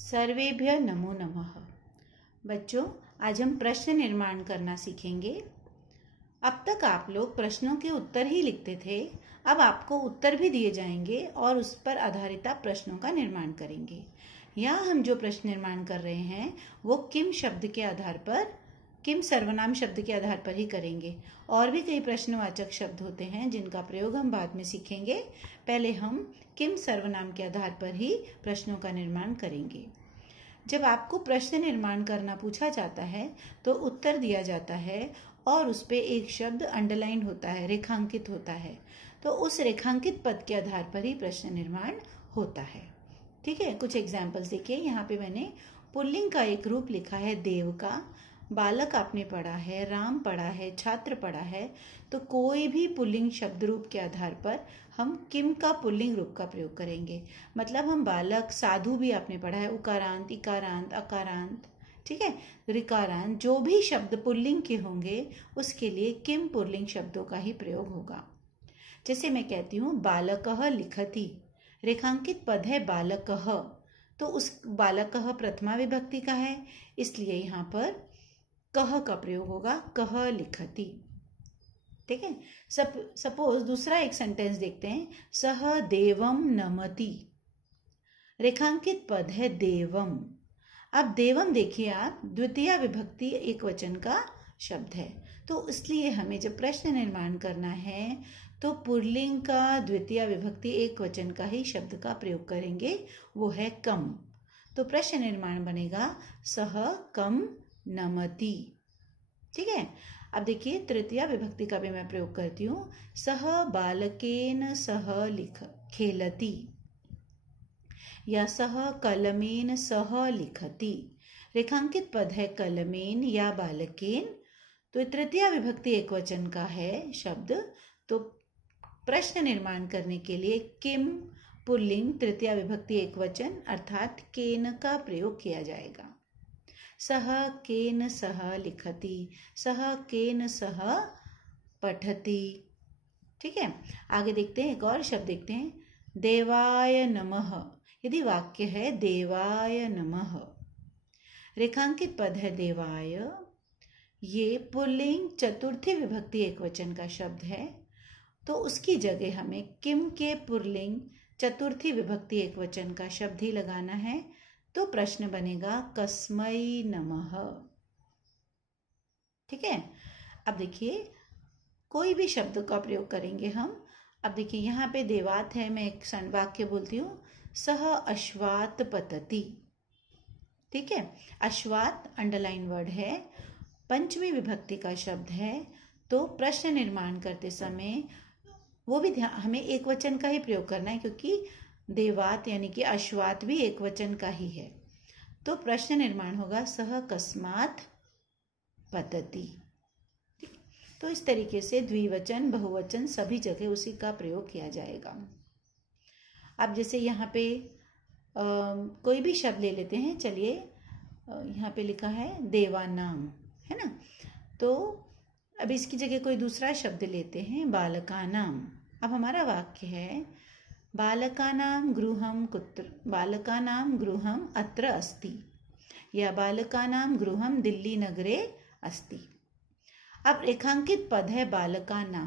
सर्वेभ्य नमो नमः। बच्चों, आज हम प्रश्न निर्माण करना सीखेंगे। अब तक आप लोग प्रश्नों के उत्तर ही लिखते थे। अब आपको उत्तर भी दिए जाएंगे और उस पर आधारित आप प्रश्नों का निर्माण करेंगे। यहाँ हम जो प्रश्न निर्माण कर रहे हैं वो किम शब्द के आधार पर, किम सर्वनाम शब्द के आधार पर ही करेंगे। और भी कई प्रश्नवाचक शब्द होते हैं जिनका प्रयोग हम बाद में सीखेंगे। पहले हम किम सर्वनाम के आधार पर ही प्रश्नों का निर्माण करेंगे। जब आपको प्रश्न निर्माण करना पूछा जाता है तो उत्तर दिया जाता है और उस पे एक शब्द अंडरलाइन होता है, रेखांकित होता है। तो उस रेखांकित पद के आधार पर ही प्रश्न निर्माण होता है। ठीक है, कुछ एग्जाम्पल्स देखिए। यहाँ पे मैंने पुल्लिंग का एक रूप लिखा है देव का। बालक आपने पढ़ा है, राम पढ़ा है, छात्र पढ़ा है। तो कोई भी पुल्लिंग शब्द रूप के आधार पर हम किम का पुल्लिंग रूप का प्रयोग करेंगे। मतलब हम बालक, साधु भी आपने पढ़ा है, उकारांत, इकारांत, अकारांत, ठीक है, ऋकारांत, जो भी शब्द पुल्लिंग के होंगे उसके लिए किम पुल्लिंग शब्दों का ही प्रयोग होगा। जैसे मैं कहती हूँ बालकः लिखति, रेखांकित पद है बालकः, तो उस बालकः प्रथमा विभक्ति का है, इसलिए यहाँ पर कह का प्रयोग होगा, कह लिखति। ठीक है, सपोज दूसरा एक सेंटेंस देखते हैं, सह देवम नमति, रेखांकित पद है देवम। अब देवम देखिए आप, द्वितीय विभक्ति एक वचन का शब्द है, तो इसलिए हमें जब प्रश्न निर्माण करना है तो पुल्लिंग का द्वितीय विभक्ति एक वचन का ही शब्द का प्रयोग करेंगे, वो है कम। तो प्रश्न निर्माण बनेगा सह कम नमति। ठीक है, अब देखिए तृतीय विभक्ति का भी मैं प्रयोग करती हूँ, सह बालकेन सह खेलति या सह कलमेन सह लिखति। रेखांकित पद है कलमेन या बालकेन, तो तृतीय विभक्ति एक वचन का है शब्द। तो प्रश्न निर्माण करने के लिए किम पुल्लिंग तृतीय विभक्ति एक वचन अर्थात केन का प्रयोग किया जाएगा। सह केन सह लिखति, सह केन सह पठति। ठीक है, आगे देखते हैं, एक और शब्द देखते हैं, देवाय नमः। यदि वाक्य है देवाय नमः, रेखांकित पद है देवाय, ये पुल्लिंग चतुर्थी विभक्ति एक वचन का शब्द है, तो उसकी जगह हमें किम के पुल्लिंग चतुर्थी विभक्ति एक वचन का शब्द ही लगाना है। तो प्रश्न बनेगा कस्मै नमः। ठीक है, अब देखिए कोई भी शब्द का प्रयोग करेंगे हम। अब देखिए यहाँ पे देवात है, मैं एक वाक्य बोलती हूँ, सह अश्वात पतति। ठीक है, अश्वात अंडरलाइन वर्ड है, पंचमी विभक्ति का शब्द है, तो प्रश्न निर्माण करते समय वो भी हमें एक वचन का ही प्रयोग करना है, क्योंकि देवात यानी कि अश्वात भी एक वचन का ही है। तो प्रश्न निर्माण होगा सह कस्मात् पतति। तो इस तरीके से द्विवचन बहुवचन सभी जगह उसी का प्रयोग किया जाएगा। अब जैसे यहाँ पे कोई भी शब्द ले लेते हैं, चलिए यहाँ पे लिखा है देवानाम, है ना, तो अब इसकी जगह कोई दूसरा शब्द लेते हैं बालकानाम। अब हमारा वाक्य है बालकानां गृहं कुत्र, बालकानां गृहं अत्र अस्ति या बालकानां गृहं दिल्ली नगरे अस्ति। अब रेखांकित पद है बालकानां।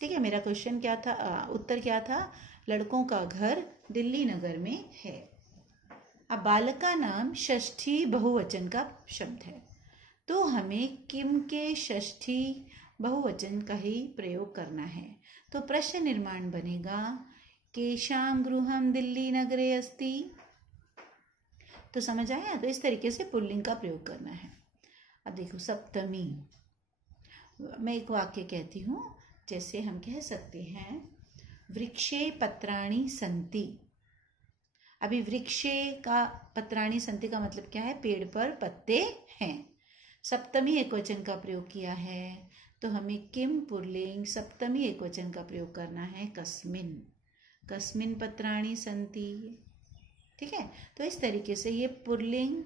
ठीक है, मेरा क्वेश्चन क्या था, उत्तर क्या था, लड़कों का घर दिल्ली नगर में है। अब बालकानां षष्ठी बहुवचन का शब्द है, तो हमें किम के षष्ठी बहुवचन का ही प्रयोग करना है। तो प्रश्न निर्माण बनेगा केशां गृहं दिल्ली नगरे अस्ति। तो समझ आया, तो इस तरीके से पुल्लिंग का प्रयोग करना है। अब देखो सप्तमी, मैं एक वाक्य कहती हूँ, जैसे हम कह सकते हैं वृक्षे पत्राणि सन्ति। अभी वृक्षे का पत्राणि सन्ति का मतलब क्या है, पेड़ पर पत्ते हैं। सप्तमी एक वचन का प्रयोग किया है, तो हमें किम पुल्लिंग सप्तमी एक वचन का प्रयोग करना है कस्मिन, कस्मिन पत्राणि सन्ति। ठीक है, तो इस तरीके से ये पुल्लिंग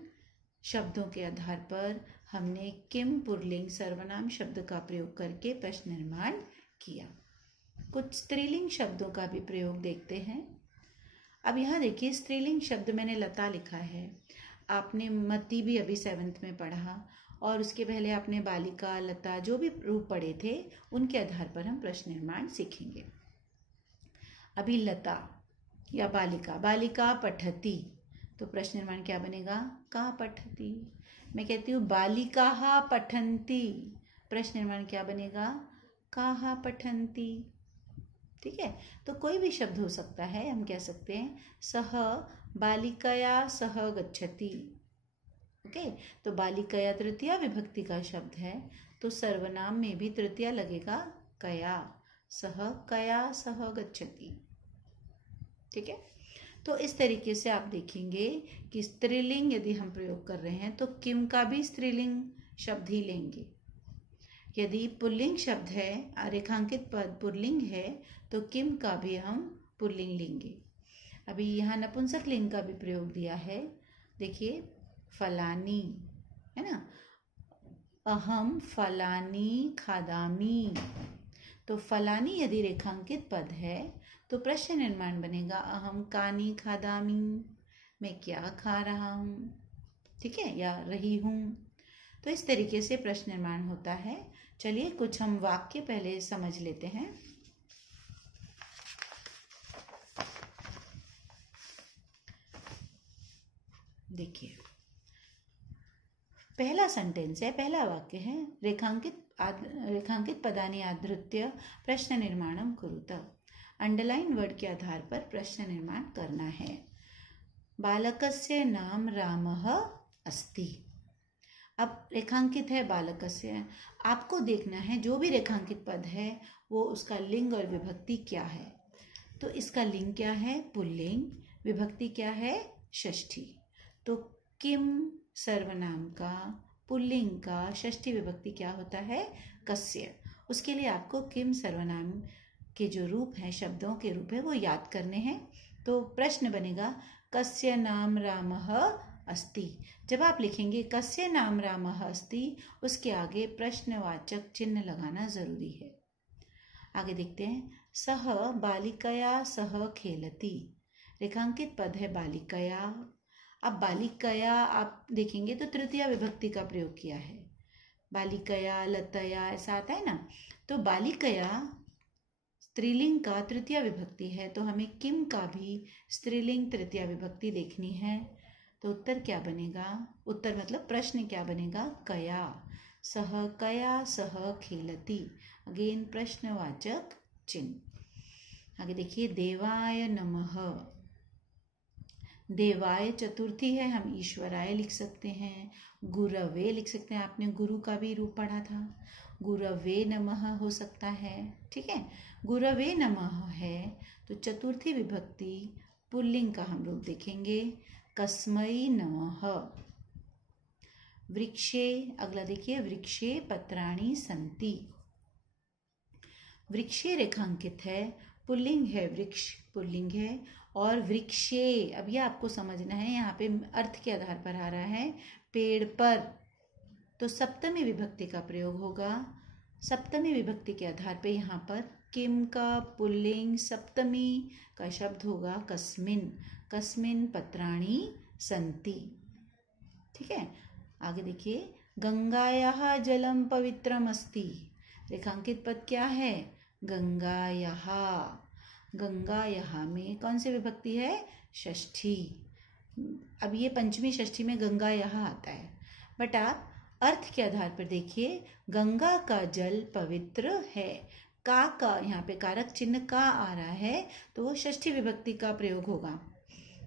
शब्दों के आधार पर हमने किम पुल्लिंग सर्वनाम शब्द का प्रयोग करके प्रश्न निर्माण किया। कुछ स्त्रीलिंग शब्दों का भी प्रयोग देखते हैं। अब यहाँ देखिए स्त्रीलिंग शब्द मैंने लता लिखा है, आपने मती भी अभी 7th में पढ़ा, और उसके पहले आपने बालिका, लता जो भी रूप पढ़े थे उनके आधार पर हम प्रश्न निर्माण सीखेंगे। अभी लता या बालिका, बालिका पठती, तो प्रश्न निर्माण क्या बनेगा? का पठती। मैं कहती हूँ बालिकाः पठन्ति, प्रश्न निर्माण क्या बनेगा? काः पठन्ति। ठीक है, तो कोई भी शब्द हो सकता है, हम कह सकते हैं सह बालिकया सह गच्छति। ओके, तो बालिकया तृतीया विभक्ति का शब्द है, तो सर्वनाम में भी तृतीया लगेगा कया, सह कया सह गच्छति। ठीक है, तो इस तरीके से आप देखेंगे कि स्त्रीलिंग यदि हम प्रयोग कर रहे हैं तो किम का भी स्त्रीलिंग शब्द ही लेंगे। यदि पुल्लिंग शब्द है, रेखांकित पद पुल्लिंग है, तो किम का भी हम पुल्लिंग लेंगे। अभी यहाँ नपुंसक लिंग का भी प्रयोग दिया है, देखिए फलानी, है ना, अहम फलानी खादामी। तो फलानी यदि रेखांकित पद है तो प्रश्न निर्माण बनेगा अहम कानी खादामी, मैं क्या खा रहा हूँ, ठीक है, या रही हूँ। तो इस तरीके से प्रश्न निर्माण होता है। चलिए कुछ हम वाक्य पहले समझ लेते हैं। देखिए पहला सेंटेंस है, पहला वाक्य है, रेखांकित पदानि आधृत्य प्रश्न निर्माणम कुरुत। अंडरलाइन वर्ड के आधार पर प्रश्न निर्माण करना है। बालकस्य नाम रामः अस्ति। अब रेखांकित है बालकस्य, आपको देखना है जो भी रेखांकित पद है वो उसका लिंग और विभक्ति क्या है। तो इसका लिंग क्या है? पुल्लिंग। विभक्ति क्या है? षष्ठी। तो किम सर्वनाम का, पुल्लिंग का षष्ठी विभक्ति क्या होता है? कस्य। उसके लिए आपको किम सर्वनाम के जो रूप हैं, शब्दों के रूप है, वो याद करने हैं। तो प्रश्न बनेगा कस्य नाम रामः अस्ति। जब आप लिखेंगे कस्य नाम रामः अस्ति, उसके आगे प्रश्नवाचक चिन्ह लगाना जरूरी है। आगे देखते हैं, सह बालिकया सह खेलति। रेखांकित पद है बालिकया। अब बालिकया आप देखेंगे तो तृतीया विभक्ति का प्रयोग किया है, बालिकया, लतया, ऐसा आता है ना। तो बालिकया स्त्रीलिंग का तृतीया विभक्ति है, तो हमें किम का भी स्त्रीलिंग तृतीया विभक्ति देखनी है। तो उत्तर क्या बनेगा? उत्तर मतलब प्रश्न क्या बनेगा? कया, सह कया सह खेलति। अगेन प्रश्नवाचक चिन्ह। आगे देखिए, देवाय नमः। देवाय चतुर्थी है, हम ईश्वराय लिख सकते हैं, गुरवे लिख सकते हैं, आपने गुरु का भी रूप पढ़ा था, गुरवे नमः हो सकता है। ठीक है, गुरवे नमः है तो चतुर्थी विभक्ति पुल्लिंग का हम रूप देखेंगे, कस्मै नमः। वृक्षे, अगला देखिए, वृक्षे पत्राणि सन्ति। वृक्षे रेखांकित है, पुल्लिंग है, वृक्ष पुल्लिंग है, और वृक्षे, अब ये आपको समझना है, यहाँ पे अर्थ के आधार पर आ रहा है पेड़ पर, तो सप्तमी विभक्ति का प्रयोग होगा। सप्तमी विभक्ति के आधार पे यहाँ पर किम का पुल्लिंग सप्तमी का शब्द होगा कस्मिन, कस्मिन पत्राणि सन्ति। ठीक है, आगे देखिए, गंगायाः जलम पवित्रम अस्ति। रेखांकित पद क्या है? गंगायाः। गंगायाः में कौन सी विभक्ति है? षष्ठी। अब ये पंचमी षष्ठी में गंगायाः आता है, बट आप अर्थ के आधार पर देखिए, गंगा का जल पवित्र है, का यहाँ पे कारक चिन्ह का आ रहा है, तो वो षष्ठी विभक्ति का प्रयोग होगा।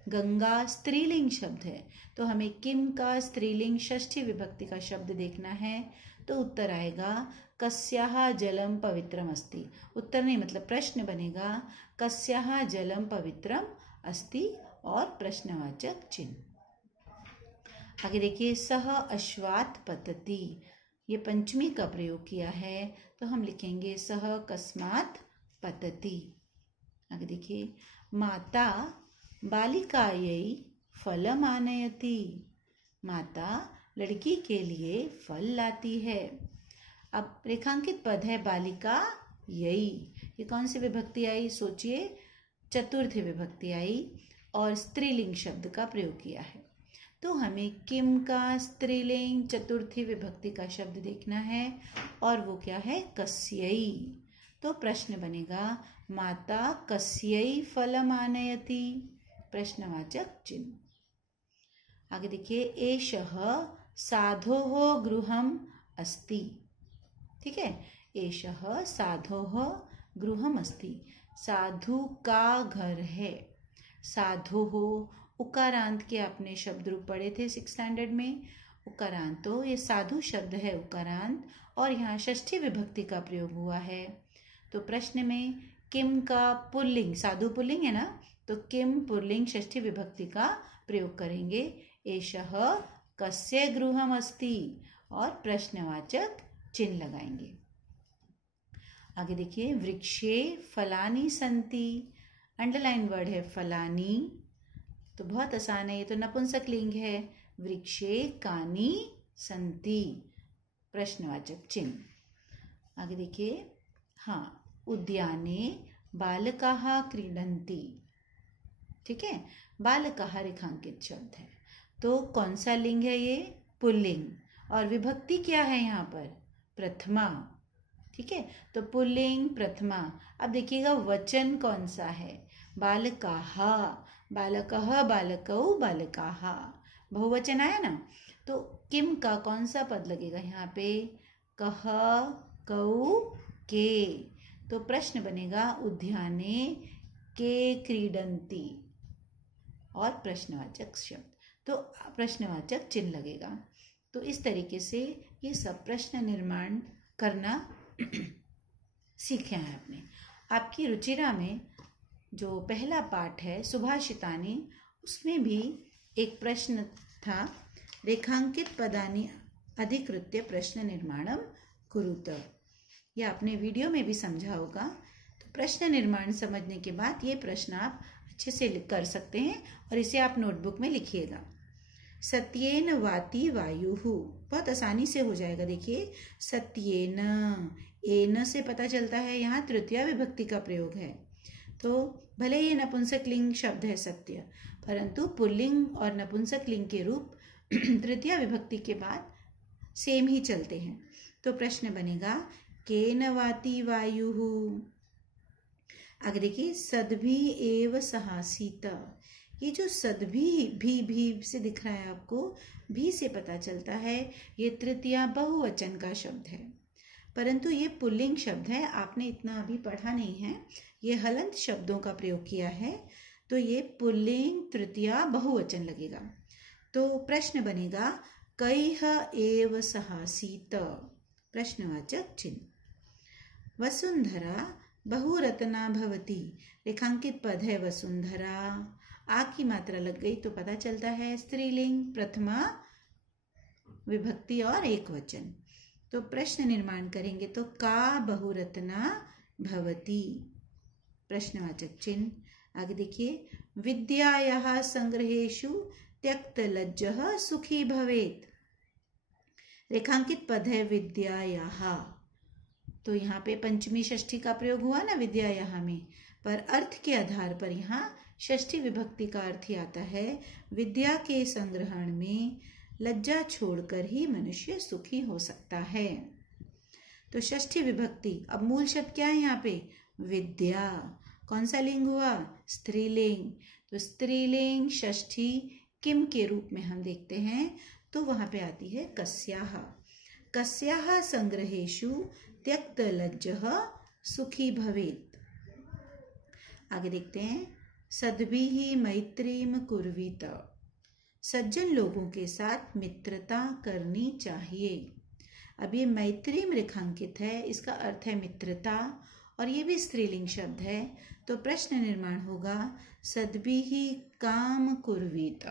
गंगा स्त्रीलिंग शब्द है, तो हमें किम का स्त्रीलिंग षष्ठी विभक्ति का शब्द देखना है। तो उत्तर आएगा कस्याः जलम पवित्रम अस्ति। उत्तर नहीं मतलब प्रश्न बनेगा कस्याः जलम पवित्रम अस्ति और प्रश्नवाचक चिन्ह। आगे देखिए, सह अश्वात् पतति। ये पंचमी का प्रयोग किया है, तो हम लिखेंगे सह कस्मात् पतति। आगे देखिए, माता बालिकायै फलम् आनयति। माता लड़की के लिए फल लाती है। अब रेखांकित पद है बालिका यई, ये कौन सी विभक्ति आई? सोचिए, चतुर्थी विभक्ति आई। और स्त्रीलिंग शब्द का प्रयोग किया है। तो हमें किम का स्त्रीलिंग चतुर्थी विभक्ति का शब्द देखना है और वो क्या है, कस्यै। तो प्रश्न बनेगा माता कस्यै फलम आनयति, प्रश्नवाचक चिन्ह। आगे देखिए, एषः साधोः गृहम् अस्ति। ठीक है, एषः साधोः गृहम् अस्ति, साधु का घर है। साधोः, उकारांत के आपने शब्द रूप पढ़े थे 6th स्टैंडर्ड में। उकारांत, तो ये साधु शब्द है उकारांत, और यहाँ षष्ठी विभक्ति का प्रयोग हुआ है। तो प्रश्न में किम का पुल्लिंग, साधु पुल्लिंग है ना, तो किम पुल्लिंग षष्ठी विभक्ति का प्रयोग करेंगे। एषः कस्य गृहम् अस्ति और प्रश्नवाचक चिन्ह लगाएंगे। आगे देखिए, वृक्षे फलानि सन्ति, अंडरलाइन वर्ड है फलानि, तो बहुत आसान है, ये तो नपुंसक लिंग है। वृक्षे कानि सन्ति, प्रश्नवाचक चिन्ह। आगे देखिए, हाँ, उद्याने बालकाः क्रीडन्ति। ठीक है, बालकाः रेखांकित शब्द है, तो कौन सा लिंग है ये, पुल्लिंग, और विभक्ति क्या है यहाँ पर, प्रथमा। ठीक है, तो पुल्लिंग प्रथमा। अब देखिएगा वचन कौन सा है, बालकाः, बालकः, बालकौ, बालकाः, बहुवचन आया ना। तो किम का कौन सा पद लगेगा यहाँ पे, कः, कौ, के। तो प्रश्न बनेगा उद्याने के क्रीडन्ति और प्रश्नवाचक शब्द, तो प्रश्नवाचक चिन्ह लगेगा। तो इस तरीके से ये सब प्रश्न निर्माण करना सीखे हैं आपने। आपकी रुचिरा में जो पहला पाठ है सुभाषितानि, उसमें भी एक प्रश्न था, रेखांकित पदानि अधिकृत्य प्रश्न निर्माणम कुरुत। यह आपने वीडियो में भी समझा होगा। तो प्रश्न निर्माण समझने के बाद ये प्रश्न आप अच्छे से कर सकते हैं और इसे आप नोटबुक में लिखिएगा। सत्येन वाति वायुः, बहुत आसानी से हो जाएगा। देखिए, सत्येन, एन से पता चलता है यहाँ तृतीया विभक्ति का प्रयोग है। तो भले ये नपुंसक लिंग शब्द है सत्य, परंतु पुल्लिंग और नपुंसक लिंग के रूप तृतीया विभक्ति के बाद सेम ही चलते हैं। तो प्रश्न बनेगा केन वाति वायुः। आगे देखिए, सद्भि एव सहासीत, ये जो सद्भि भी से दिख रहा है आपको, भी से पता चलता है ये तृतीया बहुवचन का शब्द है, परंतु ये पुल्लिंग शब्द है, आपने इतना अभी पढ़ा नहीं है, ये हलंत शब्दों का प्रयोग किया है, तो ये पुल्लिंग तृतीया बहुवचन लगेगा। तो प्रश्न बनेगा कैः एव सहासीत, प्रश्नवाचक चिन्ह। वसुंधरा बहुरत्ना भवति, रेखांकित पद है वसुंधरा, आ की मात्रा लग गई तो पता चलता है स्त्रीलिंग, प्रथमा विभक्ति और एक वचन। तो प्रश्न निर्माण करेंगे तो का बहुरत्ना भवति, प्रश्नवाचक चिन्ह। आगे देखिए, विद्यायाः संग्रहेषु त्यक्तलज्जः सुखी भवेत्, रेखांकित पद है विद्यायाः, तो यहाँ पे पंचमी षष्ठी का प्रयोग हुआ ना विद्यायाः में, पर अर्थ के आधार पर यहाँ षष्ठी विभक्ति का अर्थ ही आता है विद्या के संग्रहण में लज्जा छोड़कर ही मनुष्य सुखी हो सकता है। तो षष्ठी विभक्ति, अब मूल शब्द क्या है यहाँ पे, विद्या, कौन सा लिंग हुआ, स्त्रीलिंग। तो स्त्रीलिंग षष्ठी किम के रूप में हम देखते हैं, तो वहां पे आती है कस्याः, कस्याः संग्रहेषु त्यक्तलज्जः सुखी भवेत्। आगे देखते हैं, सद्भिः मैत्रीम कुर्वीत, सज्जन लोगों के साथ मित्रता करनी चाहिए। अब ये मैत्रीम रेखांकित है, इसका अर्थ है मित्रता, और ये भी स्त्रीलिंग शब्द है। तो प्रश्न निर्माण होगा सद्भिः काम कुर्वीत।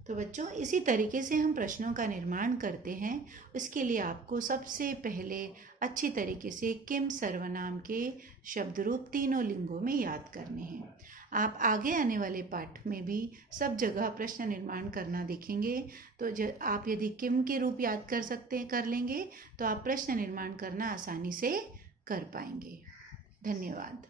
तो बच्चों, इसी तरीके से हम प्रश्नों का निर्माण करते हैं। इसके लिए आपको सबसे पहले अच्छी तरीके से किम सर्वनाम के शब्द रूप तीनों लिंगों में याद करने हैं। आप आगे आने वाले पाठ में भी सब जगह प्रश्न निर्माण करना देखेंगे। तो आप यदि किम के रूप याद कर लेंगे तो आप प्रश्न निर्माण करना आसानी से कर पाएंगे। धन्यवाद।